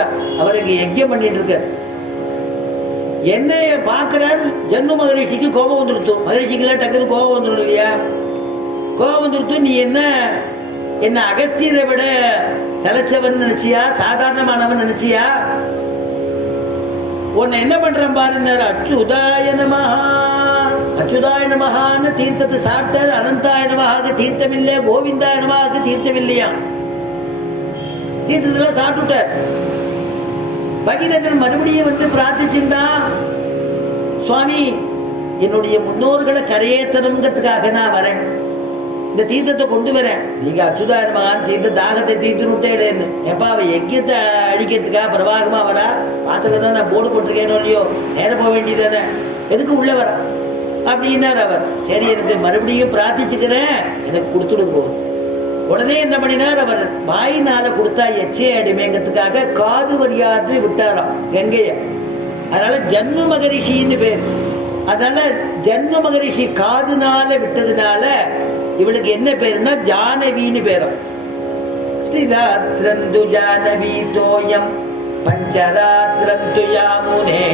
வந்துட்டா அவருக்கு யஜ்யம் பண்ணிட்டு இருக்கார். என்னைய பார்க்கிறார் ஜென்ம மகரிஷிக்கு கோபம் வந்துடுத்து மகரிஷிக்கெல்லாம் டக்குன்னு கோபம் வந்துடும் இல்லையா? கோபம் வந்துடுத்து நீ என்ன என்ன அகஸ்தியரை விட சலச்சவன் நினைச்சியா? சாதாரணமானவன் நினைச்சியா? உன்னை என்ன பண்றேன் பாருங்க அச்சுதாய நமஹா. அச்சுதாய நமஹான்னு தீர்த்தத்தை சாப்பிட்டது அனந்தாய நமஹாக்கு தீர்த்தம் இல்லையா கோவிந்தாய நமஹாக்கு தீர்த்தம் இல்லையா தீர்த்தத்தெல்லாம் சாப்பிட்டுட்டார். பகீரதன் மறுபடியும் வந்து பிரார்த்திச்சிருந்தா சுவாமி என்னுடைய முன்னோர்களை கரையேற்றணுங்கிறதுக்காக நான் வரேன். இந்த தீர்த்தத்தை கொண்டு வரேன். நீங்க அச்சுதாய மகான் தீர்த்த தாகத்தை தீர்த்து விட்டேன்னு எப்பா அவ யஜ்யத்தை அடிக்கிறதுக்காக பிரவாகமா வரா? பாத்துல தான் நான் போர்டு போட்டிருக்கேனோ இல்லையோ? நேரம் போக வேண்டியதானே எதுக்கு உள்ள வர? அப்படின்னார் அவர். சரி எனக்கு மறுபடியும் பிரார்த்திச்சுக்கிறேன். எனக்கு கொடுத்துடுங்கோ. உடனே என்ன பண்ணினார்? அவர் வாயினால கொடுத்தா எச்சே அடிமைங்கிறதுக்காக காது வழியாது விட்டாராம் கங்கைய. அதனால ஜன்னு மகரிஷின்னு பேர். அதனால ஜன்னு மகரிஷி காதுனால விட்டதுனால இவளுக்கு என்ன பேருன்னா ஜானவின்னு பேரும். ஸ்திராத்ரந்து ஜானவி தோயம் பஞ்சராத்திரந்து யாமுனே.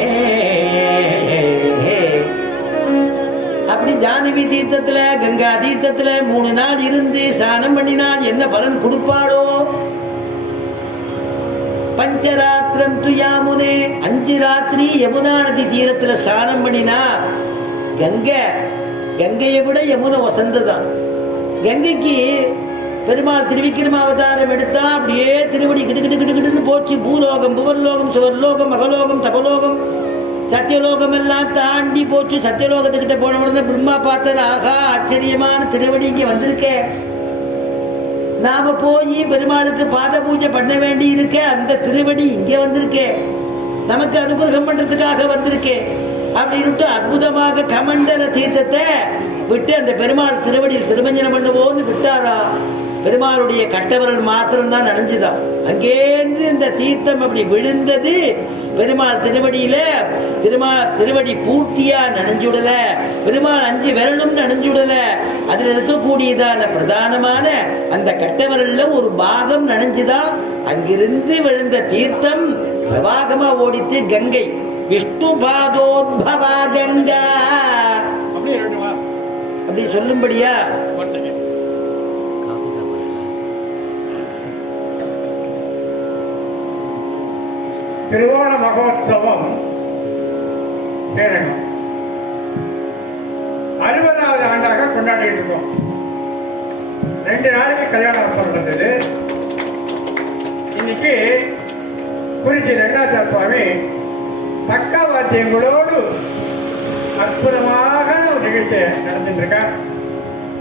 அப்படி ஜானவி தீர்த்தத்துல கங்கா தீர்த்தத்துல மூணு நாள் இருந்து ஸ்நானம் பண்ணினால் என்ன பலன் கொடுப்பாளோ? பஞ்சராத்திரம் துயாமுனே அஞ்சு ராத்திரி யமுனா நதி தீரத்துல ஸ்நானம் பண்ணினா கங்கை கங்கையை விட யமுனை வசந்ததான் கங்கைக்கு பெருமாள் திருவிக்கிரம அவதாரம் எடுத்தா அப்படியே திருவடி கிடு கிடு கிடு கிடுன்னு போச்சு. பூலோகம் புவர்லோகம் சுவர்லோகம் மகலோகம் தபலோகம். சத்தியலோகம் எல்லாம் தாண்டி போச்சு. சத்தியலோகத்துக்கிட்ட போன உடனே பிரம்மா பார்த்தர் ஆகா ஆச்சரியமான திருவடி இங்கே வந்திருக்கே. நாம போய் பெருமாளுக்கு பாத பூஜை பண்ண வேண்டி இருக்கே அந்த திருவடி இங்கே வந்திருக்கே. நமக்கு அனுகிரகம் பண்றதுக்காக வந்திருக்கே. அப்படின்னுட்டு அற்புதமாக கமண்டல தீர்த்தத்தை விட்டு அந்த பெருமாள் திருவடியில் திருமஞ்சனம் பண்ணுவோன்னு விட்டாரா? பெருமாளுடைய கட்டவரல் மாத்திரம்தான் நனைஞ்சுதான். அங்கேருந்து இந்த தீர்த்தம் அப்படி விழுந்தது பெருமாள் திருவடியில திருமா திருவடி பூர்த்தியா நனைஞ்சுடல பெருமாள் அஞ்சு விரலும் நனைஞ்சுடல. அதுல இருக்கக்கூடியதான பிரதானமான அந்த கட்டவரல்ல ஒரு பாகம் நனைஞ்சுதான் அங்கிருந்து விழுந்த தீர்த்தம் பிரவாகமா ஓடித்து கங்கை. விஷ்ணு பாதோத்பவா கங்கா. அப்படியே ரெண்டு வா. அப்படி சொல்லும்படியா? திருவோண மகோத்சவம். சேரணும் அறுபதாவது ஆண்டாக கொண்டாடிட்டு இருக்கோம். ரெண்டு நாளைக்கு கல்யாணம் சொல்றது இன்னைக்கு குறிச்சி ரெண்டாச்சார சுவாமி பக்கவாத்தியங்களோடு அற்புதமாக ஒரு நிகழ்ச்சி நடந்துட்டு இருக்கார்.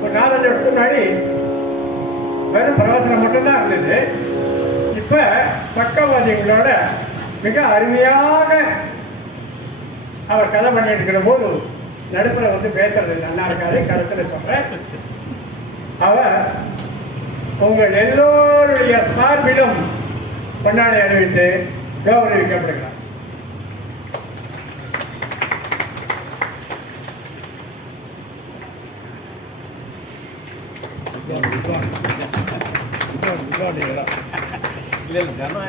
ஒரு நாலஞ்சு வருஷத்துக்கு முன்னாடி வெறும் பிரவசனம் மட்டும்தான் இருந்தது. இப்ப பக்கவாதிகளோட மிக அருமையாக அவர் கதை பண்ணிட்டு இருக்கிற போது நடுப்புற வந்து பேசுறது நல்லா இருக்காது கருத்துல சொல்றேன். அவர் உங்கள் எல்லோருடைய சார்பிலும் பொன்னாடை அறிவித்து கௌரவிக்கப்படுகிறார் இல்லை இல்லை ஜனம்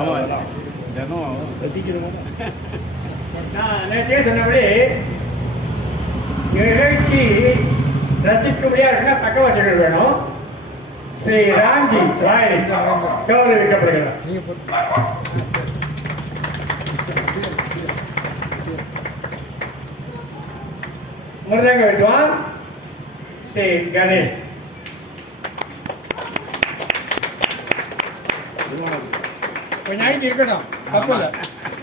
ஆமாம் ஜனம் நான் நேற்றே சொன்னபடி நிகழ்ச்சி ரசிக்கும்படியா இருந்தா பக்கவாதிகள் வேணும் ஸ்ரீ ராம்ஜி ராய் கௌரவிக்கப்படுகிறார் மிருதங்க வித்வான் ஸ்ரீ கணேஷ். ஆகிட்டு இருக்கட்டும் தப்பு இல்லை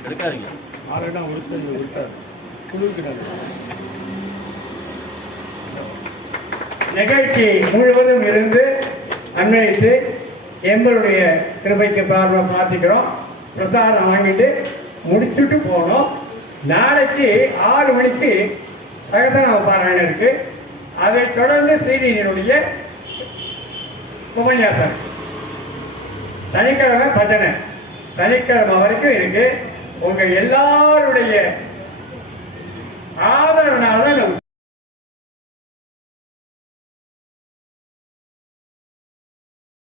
எடுக்காதீங்க. நிகழ்ச்சி முழுவதும் இருந்து அன்வயித்து எங்களுடைய கிருபைக்கு பார்வை பார்த்துக்கிறோம் பிரசாதம் வாங்கிட்டு முடிச்சுட்டு போனோம் நாளைக்கு ஆறு மணிக்கு சகசநாம பாராயணம் இருக்கு. அதை தொடர்ந்து ஸ்ரீதீனினுடைய உபன்யாசம். சனிக்கிழமை பஜனை. சனிக்கிழமை வரைக்கும் இருக்கு. உங்க எல்லாருடைய